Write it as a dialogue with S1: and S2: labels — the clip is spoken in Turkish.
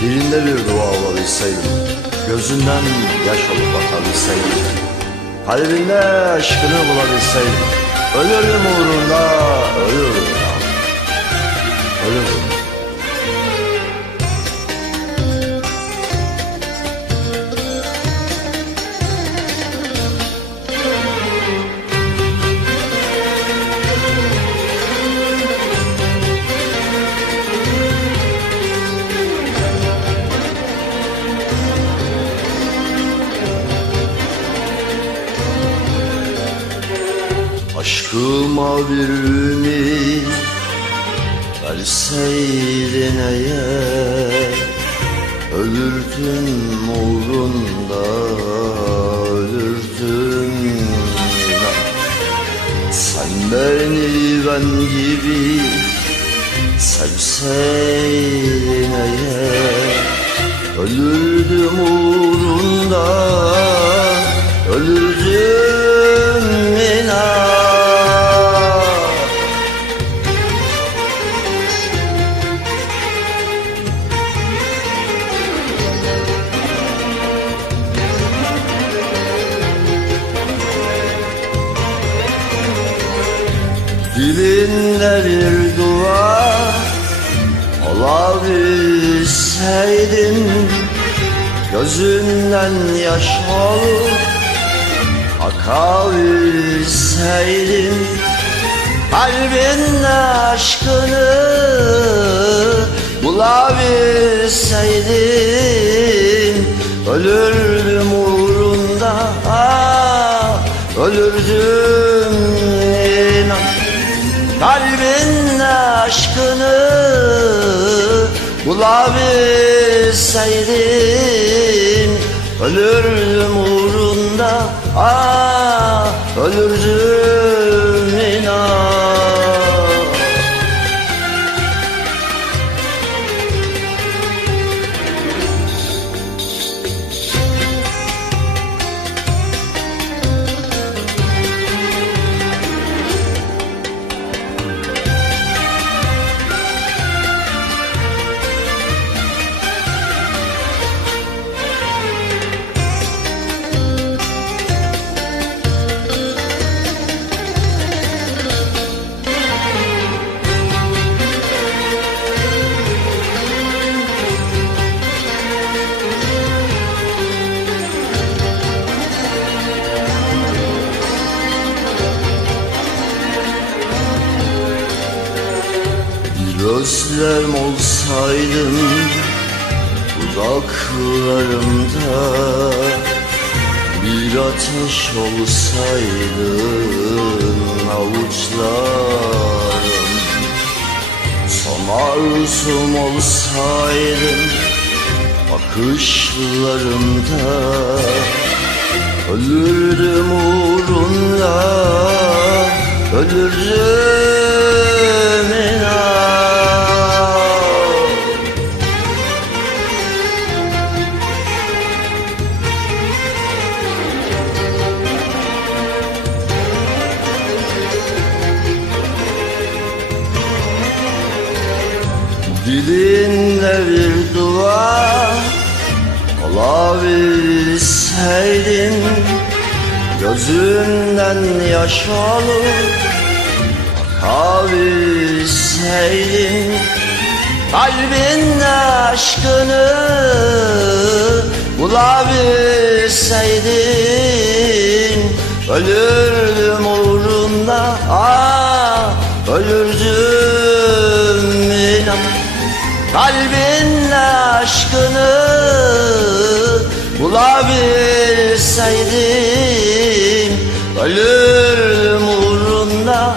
S1: Kalbinde bir dua olabilseydim Gözünden yaş olup bakabilseydim Kalbinde aşkını bulabilseydim Ölürüm uğrunda ölürüm. Ölürüm Aşkıma bir ümit verseydin eğer Ölürdüm uğrunda ölürdüm Sen beni ben gibi sevseydin eğer Ölürdüm uğrunda ölürdüm Dilinde bir dua olabilseydim Gözünden yaş olup akabilseydim Kalbinde aşkını bulabilseydim Ölürdüm uğrunda ah, ölürdüm aşkını bulabilseydin Ölürdüm uğrunda. Ah ölürdüm özlem olsaydın Dudaklarımda Bir ateş olsaydın Avuçlarım. Son arzum olsaydın Bakışlarımda Ölürdüm uğrunda Ölürdüm Dilinde bir dua olabilseydim Gözünden yaş olup akabilseydim Kalbin aşkını bulabilseydin Ölürdüm Kalbin aşkını bulabilseydim Ölürdüm uğrunda